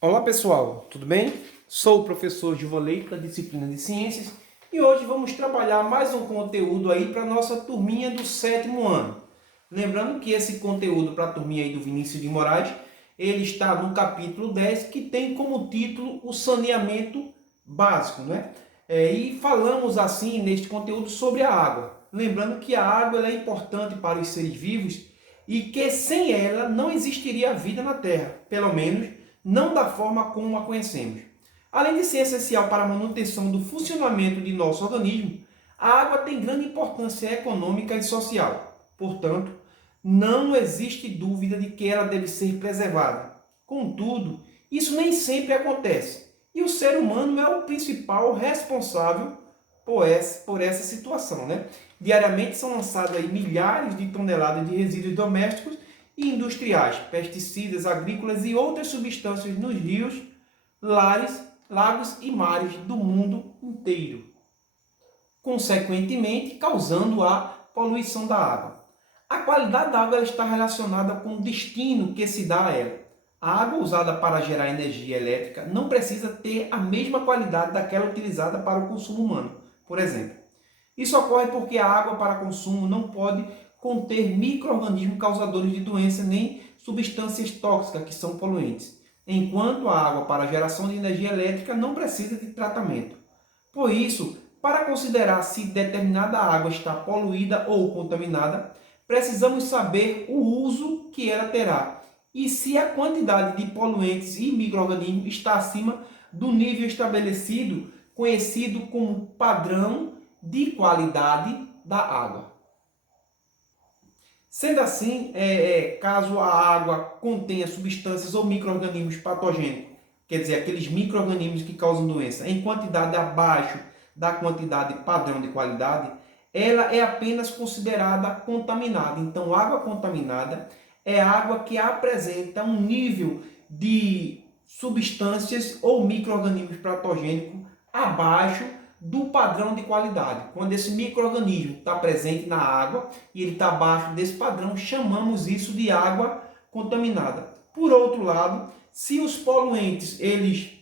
Olá pessoal, tudo bem? Sou o professor Gilvan Leite da disciplina de Ciências e hoje vamos trabalhar mais um conteúdo aí para a nossa turminha do sétimo ano. Lembrando que esse conteúdo para a turminha aí do Vinícius de Moraes, ele está no capítulo 10, que tem como título o saneamento básico, né? E falamos assim neste conteúdo sobre a água. Lembrando que a água ela é importante para os seres vivos e que sem ela não existiria vida na Terra, pelo menos não da forma como a conhecemos. Além de ser essencial para a manutenção do funcionamento de nosso organismo, a água tem grande importância econômica e social. Portanto, não existe dúvida de que ela deve ser preservada. Contudo, isso nem sempre acontece, e o ser humano é o principal responsável por essa situação, né? Diariamente são lançadas aí milhares de toneladas de resíduos domésticos e industriais, pesticidas agrícolas e outras substâncias nos rios, lagos e mares do mundo inteiro, consequentemente causando a poluição da água. A qualidade da água está relacionada com o destino que se dá a ela. A água usada para gerar energia elétrica não precisa ter a mesma qualidade daquela utilizada para o consumo humano, por exemplo. Isso ocorre porque a água para consumo não pode conter micro-organismos causadores de doença nem substâncias tóxicas que são poluentes, enquanto a água para geração de energia elétrica não precisa de tratamento. Por isso, para considerar se determinada água está poluída ou contaminada, precisamos saber o uso que ela terá e se a quantidade de poluentes e micro-organismos está acima do nível estabelecido, conhecido como padrão de qualidade da água. Sendo assim, caso a água contenha substâncias ou micro-organismos patogênicos, quer dizer, aqueles micro-organismos que causam doença, em quantidade abaixo da quantidade padrão de qualidade, ela é apenas considerada contaminada. Então, água contaminada é água que apresenta um nível de substâncias ou micro-organismos patogênicos abaixo do padrão de qualidade. Quando esse micro-organismo está presente na água e ele está abaixo desse padrão, chamamos isso de água contaminada. Por outro lado, se os poluentes eles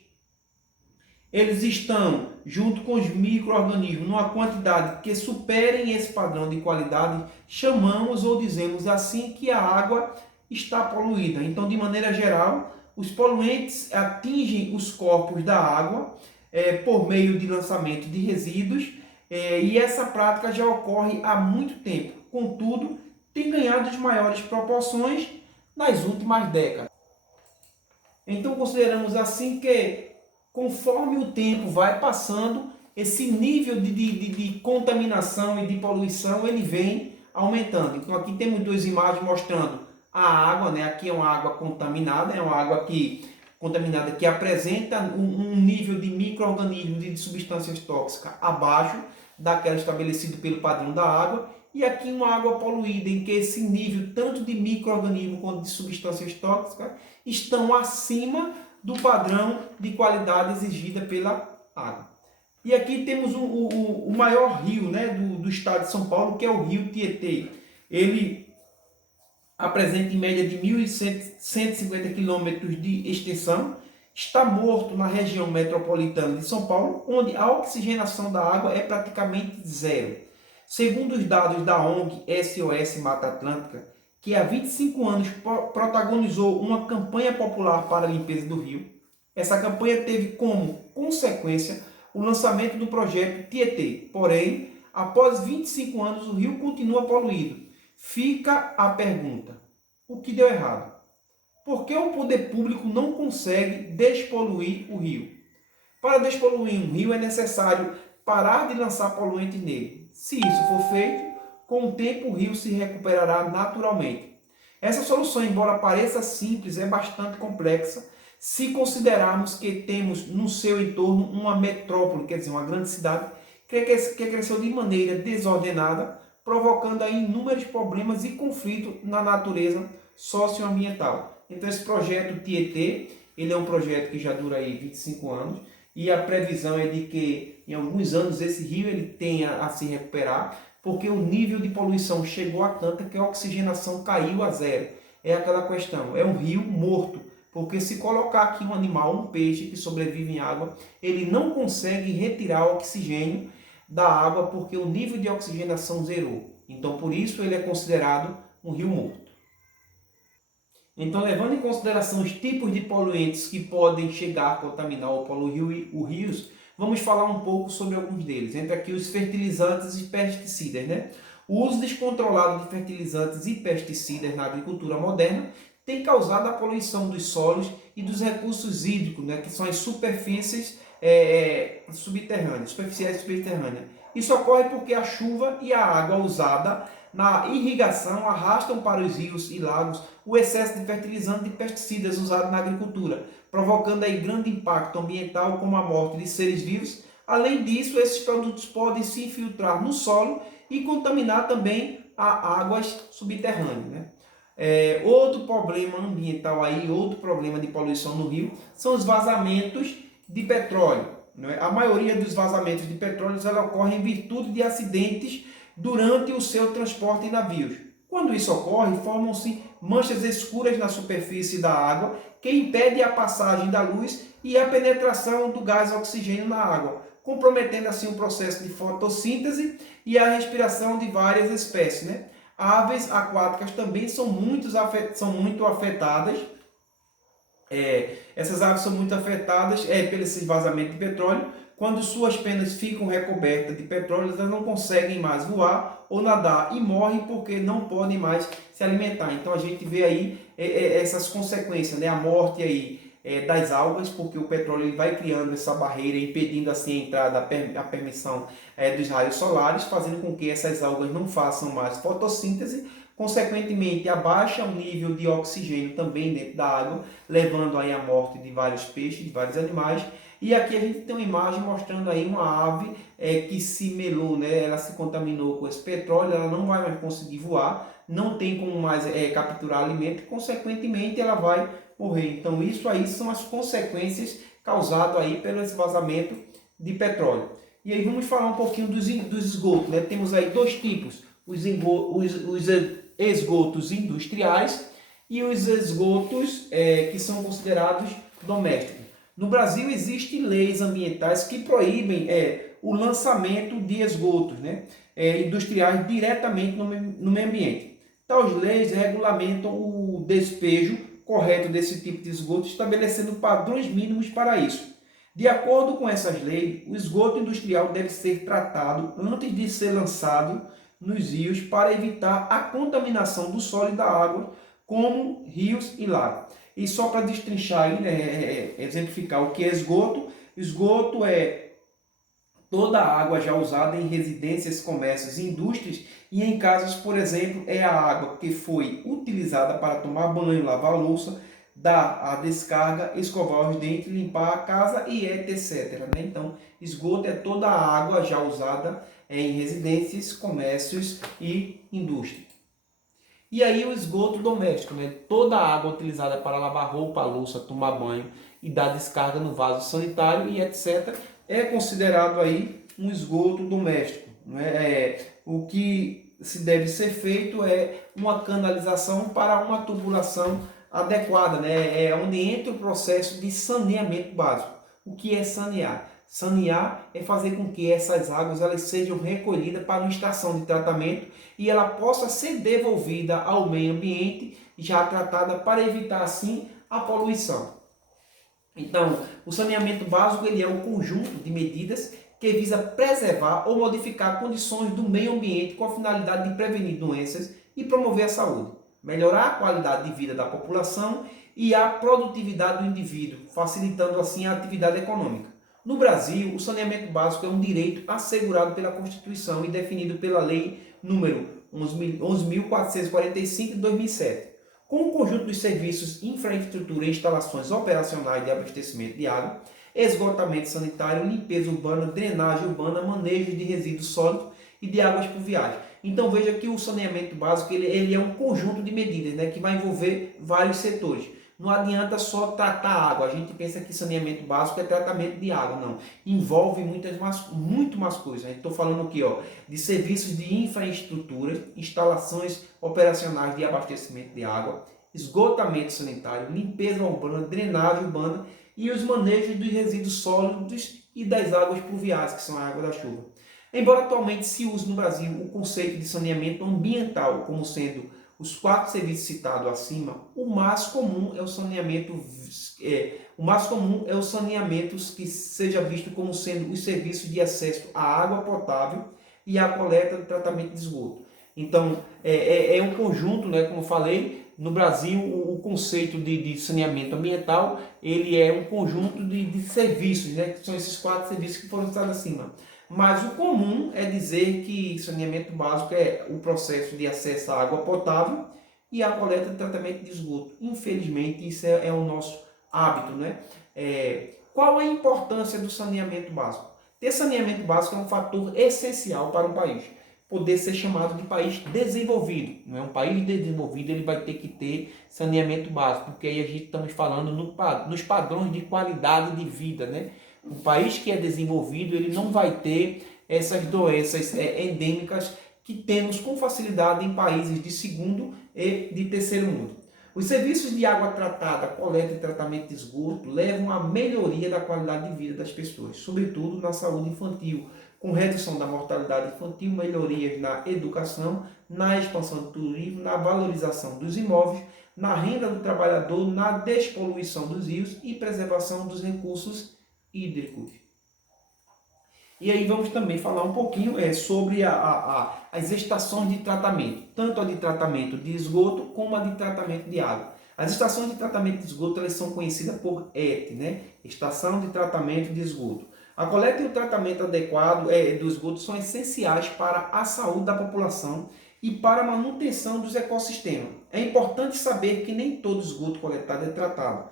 estão junto com os micro-organismos numa quantidade que superem esse padrão de qualidade, chamamos ou dizemos assim que a água está poluída. Então, de maneira geral, os poluentes atingem os corpos da água por meio de lançamento de resíduos, e essa prática já ocorre há muito tempo. Contudo, tem ganhado as maiores proporções nas últimas décadas. Então, consideramos assim que, conforme o tempo vai passando, esse nível de contaminação e de poluição ele vem aumentando. Então, aqui temos duas imagens mostrando a água, né? Aqui é uma água contaminada, é uma água contaminada que apresenta um nível de micro-organismos e de substâncias tóxicas abaixo daquela estabelecido pelo padrão da água, e aqui uma água poluída em que esse nível tanto de micro-organismos quanto de substâncias tóxicas estão acima do padrão de qualidade exigida pela água. E aqui temos o maior rio, né, do estado de São Paulo, que é o rio Tietê. Ele apresenta em média de 1.150 quilômetros de extensão, está morto na região metropolitana de São Paulo, onde a oxigenação da água é praticamente zero. Segundo os dados da ONG SOS Mata Atlântica, que há 25 anos protagonizou uma campanha popular para a limpeza do rio, essa campanha teve como consequência o lançamento do projeto Tietê. Porém, após 25 anos, o rio continua poluído. Fica a pergunta: o que deu errado? Por que o poder público não consegue despoluir o rio? Para despoluir um rio é necessário parar de lançar poluentes nele. Se isso for feito, com o tempo o rio se recuperará naturalmente. Essa solução, embora pareça simples, é bastante complexa se considerarmos que temos no seu entorno uma metrópole, quer dizer, uma grande cidade, que cresceu de maneira desordenada, provocando aí inúmeros problemas e conflitos na natureza socioambiental. Então esse projeto Tietê, ele é um projeto que já dura aí 25 anos, e a previsão é de que em alguns anos esse rio ele tenha a se recuperar, porque o nível de poluição chegou a tanta que a oxigenação caiu a zero. É aquela questão, é um rio morto, Porque se colocar aqui um animal, um peixe que sobrevive em água, ele não consegue retirar o oxigênio da água porque o nível de oxigenação zerou. Então, por isso, ele é considerado um rio morto. Então, levando em consideração os tipos de poluentes que podem chegar a contaminar ou poluir os rios, vamos falar um pouco sobre alguns deles. Entre aqui os fertilizantes e pesticidas, né? O uso descontrolado de fertilizantes e pesticidas na agricultura moderna tem causado a poluição dos solos e dos recursos hídricos, né? Que são as superfícies subterrâneas, superficiais subterrâneas. Isso ocorre porque a chuva e a água usada na irrigação arrastam para os rios e lagos o excesso de fertilizantes e pesticidas usados na agricultura, provocando aí grande impacto ambiental como a morte de seres vivos. Além disso, esses produtos podem se infiltrar no solo e contaminar também as águas subterrâneas, né? Outro problema ambiental aí, outro problema de poluição no rio, são os vazamentos de petróleo. Né? A maioria dos vazamentos de petróleo ocorre em virtude de acidentes durante o seu transporte em navios. Quando isso ocorre, formam-se manchas escuras na superfície da água que impedem a passagem da luz e a penetração do gás oxigênio na água, comprometendo assim o processo de fotossíntese e a respiração de várias espécies, né? Aves aquáticas também são muito afetadas. Essas aves são muito afetadas pelo esse vazamento de petróleo. Quando suas penas ficam recobertas de petróleo, elas não conseguem mais voar ou nadar e morrem porque não podem mais se alimentar. Então a gente vê aí essas consequências, né? A morte aí das algas, porque o petróleo ele vai criando essa barreira, impedindo assim a entrada, a permissão dos raios solares, fazendo com que essas algas não façam mais fotossíntese. Consequentemente, abaixa o nível de oxigênio também dentro da água, levando aí à morte de vários peixes, de vários animais. E aqui a gente tem uma imagem mostrando aí uma ave que se melou, né? Ela se contaminou com esse petróleo, ela não vai mais conseguir voar, não tem como mais capturar alimento, e consequentemente ela vai morrer. Então isso aí são as consequências causadas aí pelo vazamento de petróleo. E aí vamos falar um pouquinho dos esgotos, né? Temos aí dois tipos, os esgotos industriais e os esgotos que são considerados domésticos. No Brasil existem leis ambientais que proíbem o lançamento de esgotos, né, industriais diretamente no meio ambiente. Tais leis regulamentam o despejo correto desse tipo de esgoto, estabelecendo padrões mínimos para isso. De acordo com essas leis, o esgoto industrial deve ser tratado antes de ser lançado nos rios para evitar a contaminação do solo e da água, como rios e lagos. E só para destrinchar aí, né, exemplificar o que é esgoto, esgoto é toda a água já usada em residências, comércios e indústrias e em casas, por exemplo, é a água que foi utilizada para tomar banho, lavar a louça, dar a descarga, escovar os dentes, limpar a casa e etc. Né? Então, esgoto é toda a água já usada em residências, comércios e indústrias. E aí o esgoto doméstico, né? Toda a água utilizada para lavar roupa, louça, tomar banho e dar descarga no vaso sanitário e etc. é considerado aí um esgoto doméstico. Né? O que se deve ser feito é uma canalização para uma tubulação adequada, né? É onde entra o processo de saneamento básico. O que é sanear? Sanear é fazer com que essas águas elas sejam recolhidas para uma estação de tratamento e ela possa ser devolvida ao meio ambiente já tratada para evitar assim a poluição. Então, o saneamento básico ele é um conjunto de medidas que visa preservar ou modificar condições do meio ambiente com a finalidade de prevenir doenças e promover a saúde, melhorar a qualidade de vida da população e a produtividade do indivíduo, facilitando assim a atividade econômica. No Brasil, o saneamento básico é um direito assegurado pela Constituição e definido pela Lei número 11.445 de 2007. Com o conjunto dos serviços, infraestrutura e instalações operacionais de abastecimento de água, esgotamento sanitário, limpeza urbana, drenagem urbana, manejo de resíduos sólidos e de águas pluviais. Então veja que o saneamento básico ele é um conjunto de medidas, né, que vai envolver vários setores. Não adianta só tratar a água. A gente pensa que saneamento básico é tratamento de água. Não. Envolve muito mais coisas. Estou falando aqui de serviços de infraestrutura, instalações operacionais de abastecimento de água, esgotamento sanitário, limpeza urbana, drenagem urbana e os manejos dos resíduos sólidos e das águas pluviais, que são a água da chuva. Embora atualmente se use no Brasil o conceito de saneamento ambiental como sendo os 4 serviços citados acima, o mais comum é o saneamento que seja visto como sendo os serviços de acesso à água potável e à coleta e tratamento de esgoto. Então, é um conjunto, né, como eu falei, no Brasil o conceito de saneamento ambiental, ele é um conjunto de serviços, né, que são esses 4 serviços que foram citados acima. Mas o comum é dizer que saneamento básico é o processo de acesso à água potável e à coleta e tratamento de esgoto. Infelizmente, isso é o nosso hábito, né? Qual a importância do saneamento básico? Ter saneamento básico é um fator essencial para um país poder ser chamado de país desenvolvido. Não é um país desenvolvido, ele vai ter que ter saneamento básico, porque aí a gente estamos falando nos padrões de qualidade de vida, né? Um país que é desenvolvido, ele não vai ter essas doenças endêmicas que temos com facilidade em países de segundo e de terceiro mundo. Os serviços de água tratada, coleta e tratamento de esgoto levam à melhoria da qualidade de vida das pessoas, sobretudo na saúde infantil, com redução da mortalidade infantil, melhorias na educação, na expansão do turismo, na valorização dos imóveis, na renda do trabalhador, na despoluição dos rios e preservação dos recursos hídricos. E aí vamos também falar um pouquinho sobre as estações de tratamento, tanto a de tratamento de esgoto como a de tratamento de água. As estações de tratamento de esgoto elas são conhecidas por ET, né? Estação de Tratamento de Esgoto. A coleta e o tratamento adequado do esgoto são essenciais para a saúde da população e para a manutenção dos ecossistemas. É importante saber que nem todo esgoto coletado é tratado.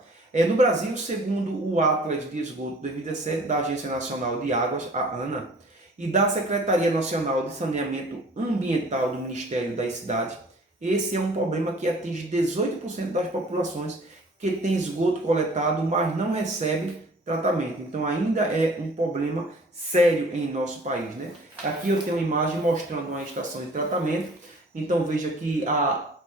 No Brasil, segundo o Atlas de Esgoto 2017 da Agência Nacional de Águas, a ANA, e da Secretaria Nacional de Saneamento Ambiental do Ministério das Cidades, esse é um problema que atinge 18% das populações que tem esgoto coletado, mas não recebe tratamento. Então ainda é um problema sério em nosso país, né? Aqui eu tenho uma imagem mostrando uma estação de tratamento. Então veja que a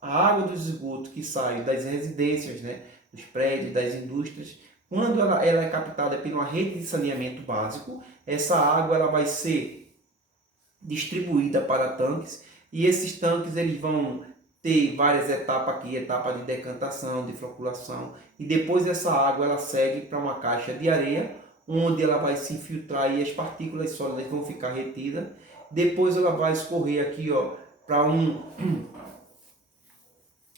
água do esgoto que sai das residências, né, dos prédios, das indústrias, quando ela é captada por uma rede de saneamento básico, essa água ela vai ser distribuída para tanques e esses tanques eles vão ter várias etapas aqui, etapa de decantação, de floculação, e depois essa água ela segue para uma caixa de areia, onde ela vai se infiltrar e as partículas sólidas vão ficar retidas. Depois ela vai escorrer aqui, ó, para um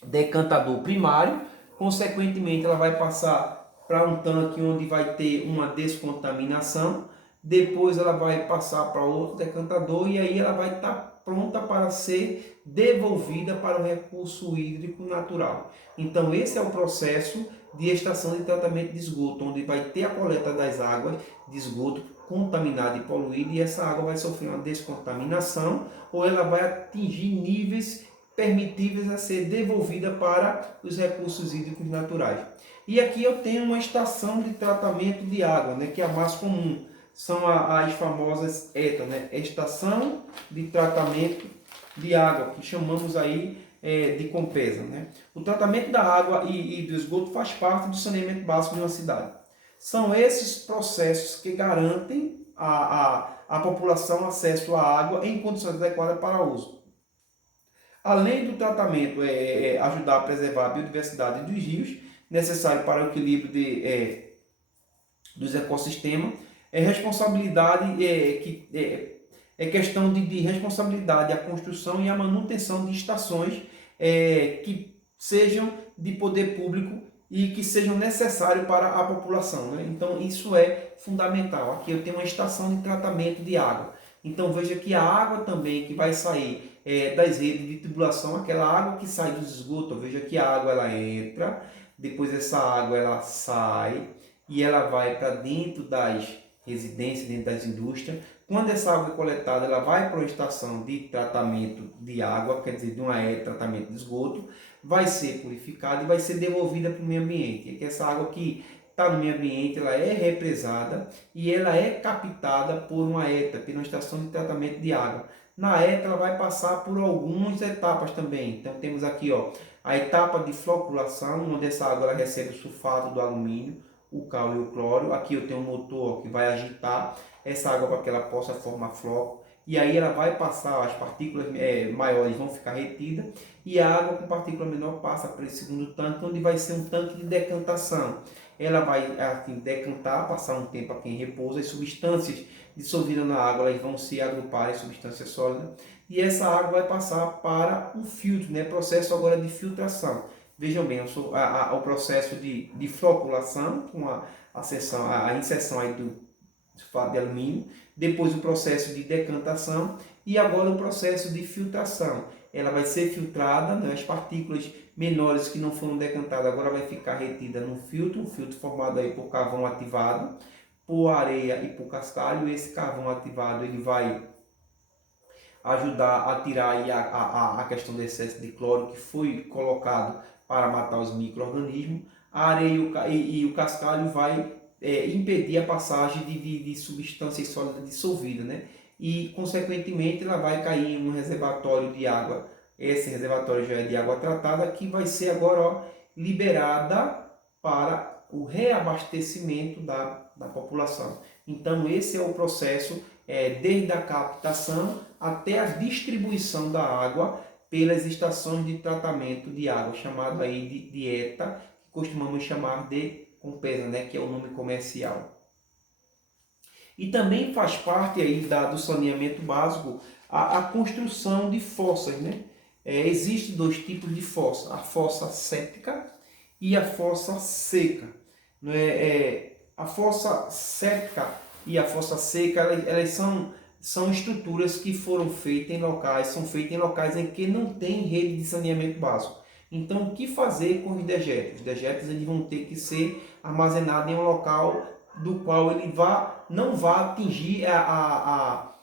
decantador primário, consequentemente ela vai passar para um tanque onde vai ter uma descontaminação, depois ela vai passar para outro decantador e aí ela vai estar pronta para ser devolvida para o recurso hídrico natural. Então esse é o processo de estação de tratamento de esgoto, onde vai ter a coleta das águas de esgoto contaminada e poluída e essa água vai sofrer uma descontaminação ou ela vai atingir níveis permitíveis a ser devolvida para os recursos hídricos naturais. E aqui eu tenho uma estação de tratamento de água, né, que é a mais comum. São as famosas ETA, né? Estação de Tratamento de Água, que chamamos aí de Compesa, né? O tratamento da água e do esgoto faz parte do saneamento básico de uma cidade. São esses processos que garantem a população acesso à água em condições adequadas para uso. Além do tratamento ajudar a preservar a biodiversidade dos rios, necessário para o equilíbrio dos ecossistemas, responsabilidade questão de responsabilidade a construção e a manutenção de estações que sejam de poder público e que sejam necessários para a população, né? Então isso é fundamental. Aqui eu tenho uma estação de tratamento de água. Então veja que a água também que vai sair das redes de tubulação, aquela água que sai dos esgotos, veja que a água ela entra, depois essa água ela sai e ela vai para dentro das residências, dentro das indústrias. Quando essa água é coletada, ela vai para uma estação de tratamento de água, quer dizer, de uma tratamento de esgoto, vai ser purificada e vai ser devolvida para o meio ambiente. É que essa água que está no meio ambiente, ela é represada e ela é captada por uma ETA, por uma estação de tratamento de água. Na ETA, ela vai passar por algumas etapas também. Então, temos aqui, ó, A etapa de floculação, onde essa água ela recebe o sulfato do alumínio, o cal e o cloro. Aqui eu tenho um motor que vai agitar essa água para que ela possa formar floco. E aí ela vai passar, as partículas maiores vão ficar retidas e a água com partícula menor passa para esse segundo tanque, onde vai ser um tanque de decantação. Ela vai assim, decantar, passar um tempo aqui em repouso, as substâncias dissolvidas na água elas vão se agrupar em substância sólida e essa água vai passar para um filtro, né? Processo agora de filtração. Vejam bem, o processo de floculação com a inserção aí do sulfato de alumínio, depois o processo de decantação e agora o processo de filtração. Ela vai ser filtrada, né? As partículas menores que não foram decantadas agora vai ficar retida no filtro, um filtro formado aí por carvão ativado, por areia e por cascalho. Esse carvão ativado ele vai ajudar a tirar aí a questão do excesso de cloro que foi colocado para matar os micro-organismos. A areia e o cascalho vai impedir a passagem de substâncias sólidas dissolvidas, né? E, consequentemente, ela vai cair em um reservatório de água. Esse reservatório já é de água tratada, que vai ser agora liberada para o reabastecimento da população. Então, esse é o processo desde a captação até a distribuição da água pelas estações de tratamento de água, chamado aí de ETA, que costumamos chamar de Compesa, né, que é o nome comercial. E também faz parte aí do saneamento básico a construção de fossas, né? Existem dois tipos de fossa, a fossa séptica e a fossa seca. A fossa séptica e a fossa seca, elas são estruturas que foram feitas em locais em que não tem rede de saneamento básico. Então, o que fazer com os dejetos? Os dejetos eles vão ter que ser armazenados em um local do qual ele não vai atingir a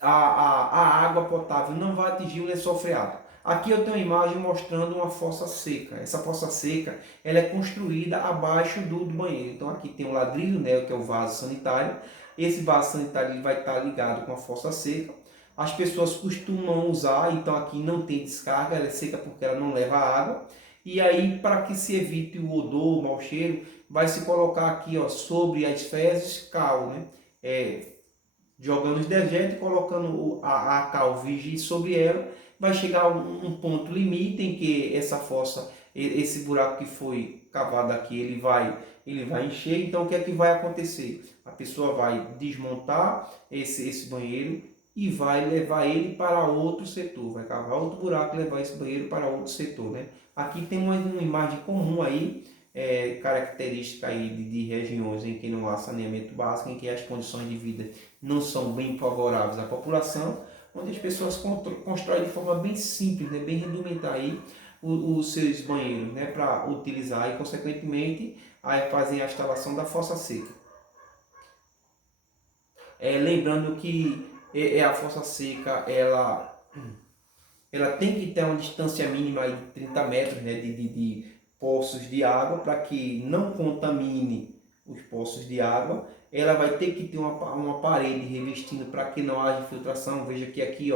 água potável, não vai atingir o lençol freático. Aqui eu tenho uma imagem mostrando uma fossa seca. Essa fossa seca ela é construída abaixo do banheiro. Então aqui tem um ladrilho, né, que é o vaso sanitário. Esse vaso sanitário ele vai estar ligado com a fossa seca. As pessoas costumam usar, então aqui não tem descarga, ela é seca porque ela não leva água. E aí, para que se evite o odor, o mau cheiro, vai se colocar aqui sobre as fezes cal, né? Jogando os dejetos e colocando a cal virgem sobre ela, vai chegar a um ponto limite em que essa fossa, esse buraco que foi cavado aqui, ele vai encher. Então o que é que vai acontecer? A pessoa vai desmontar esse banheiro e vai levar ele para outro setor, vai cavar outro buraco e levar esse banheiro para outro setor, né? Aqui tem uma imagem comum aí, característica aí de regiões em que não há saneamento básico, em que as condições de vida não são bem favoráveis à população, onde as pessoas constroem de forma bem simples, né, bem rudimentar aí os seus banheiros, né, para utilizar e, consequentemente, aí fazem a instalação da fossa seca. Lembrando que a fossa seca ela tem que ter uma distância mínima aí de 30 metros, né, de poços de água, para que não contamine os poços de água. Ela vai ter que ter uma parede revestindo para que não haja infiltração. Veja que aqui,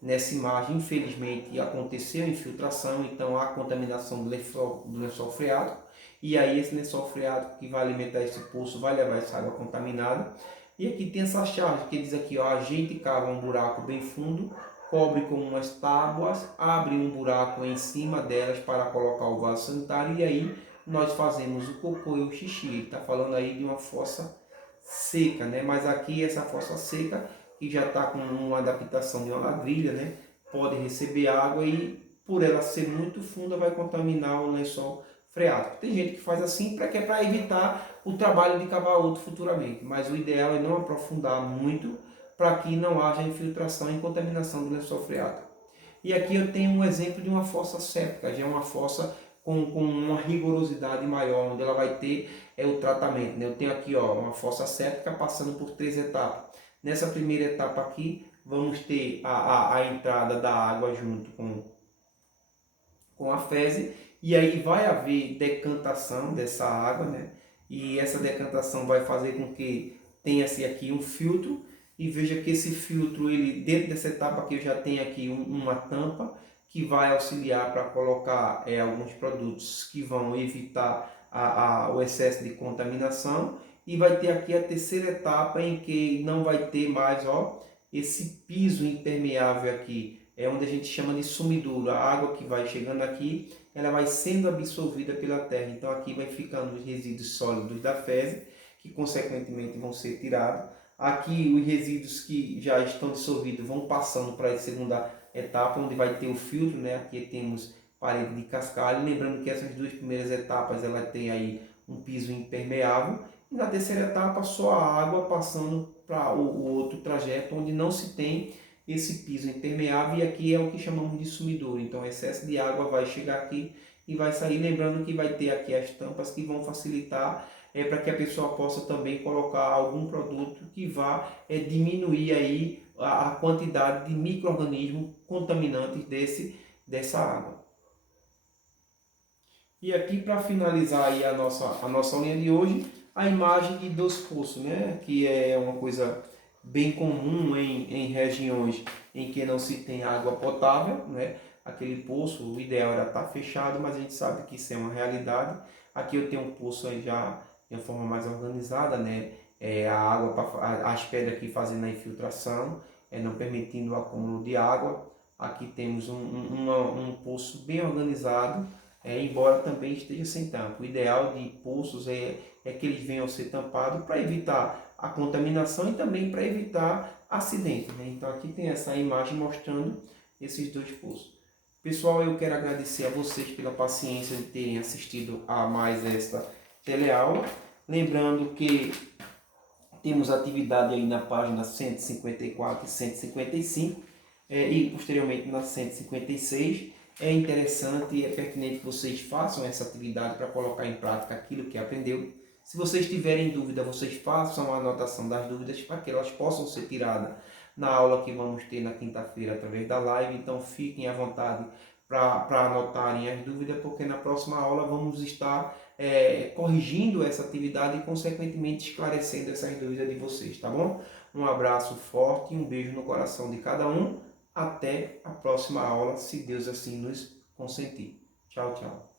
nessa imagem, infelizmente, aconteceu infiltração, então há contaminação do lençol freático. E aí esse lençol freático que vai alimentar esse poço vai levar essa água contaminada. E aqui tem essa charge que diz aqui, a gente cava um buraco bem fundo, cobre com umas tábuas, abre um buraco em cima delas para colocar o vaso sanitário e aí nós fazemos o cocô e o xixi. Ele está falando aí de uma fossa seca, né? Mas aqui essa fossa seca que já está com uma adaptação de uma ladrilha, né? Pode receber água e por ela ser muito funda vai contaminar o lençol freático. Tem gente que faz assim para evitar o trabalho de cavar outro futuramente, mas o ideal é não aprofundar muito para que não haja infiltração e contaminação do lençol freático. E aqui eu tenho um exemplo de uma fossa séptica, já é uma fossa com uma rigorosidade maior, onde ela vai ter o tratamento, né? Eu tenho aqui uma fossa séptica passando por 3 etapas. Nessa primeira etapa aqui, vamos ter a entrada da água junto com a fezes, e aí vai haver decantação dessa água, né? E essa decantação vai fazer com que tenha-se aqui um filtro, e veja que esse filtro, ele, dentro dessa etapa aqui eu já tenho aqui uma tampa, que vai auxiliar para colocar alguns produtos que vão evitar o excesso de contaminação. E vai ter aqui a terceira etapa em que não vai ter mais esse piso impermeável aqui, é onde a gente chama de sumidouro. A água que vai chegando aqui, ela vai sendo absorvida pela terra. Então aqui vai ficando os resíduos sólidos da fezes, que consequentemente vão ser tirados. Aqui os resíduos que já estão dissolvidos vão passando para a segunda etapa, onde vai ter o filtro, né? Aqui temos parede de cascalho. Lembrando que essas duas primeiras etapas ela tem aí um piso impermeável. E na terceira etapa só a água passando para o outro trajeto, onde não se tem esse piso impermeável, e aqui é o que chamamos de sumidouro. Então o excesso de água vai chegar aqui e vai sair. Lembrando que vai ter aqui as tampas que vão facilitar para que a pessoa possa também colocar algum produto que vá diminuir aí a quantidade de micro-organismos contaminantes dessa água. E aqui, para finalizar aí a nossa linha de hoje, a imagem de dois poços, né? Que é uma coisa bem comum em regiões em que não se tem água potável, né? Aquele poço, o ideal era estar fechado, mas a gente sabe que isso é uma realidade. Aqui eu tenho um poço aí já de uma forma mais organizada, né? A água, as pedras aqui fazendo a infiltração, não permitindo o acúmulo de água. Aqui temos um poço bem organizado, embora também esteja sem tampa. O ideal de poços é que eles venham a ser tampados para evitar a contaminação e também para evitar acidentes, né? Então aqui tem essa imagem mostrando esses dois poços. Pessoal, eu quero agradecer a vocês pela paciência de terem assistido a mais esta teleaula. Lembrando que temos atividade aí na página 154 e 155 e posteriormente na 156. É interessante e é pertinente que vocês façam essa atividade para colocar em prática aquilo que aprendeu. Se vocês tiverem dúvida, vocês façam a anotação das dúvidas para que elas possam ser tiradas na aula que vamos ter na quinta-feira através da live. Então fiquem à vontade para anotarem as dúvidas, porque na próxima aula vamos estar corrigindo essa atividade e consequentemente esclarecendo essas dúvidas de vocês, tá bom? Um abraço forte e um beijo no coração de cada um. Até a próxima aula, se Deus assim nos consentir. Tchau, tchau.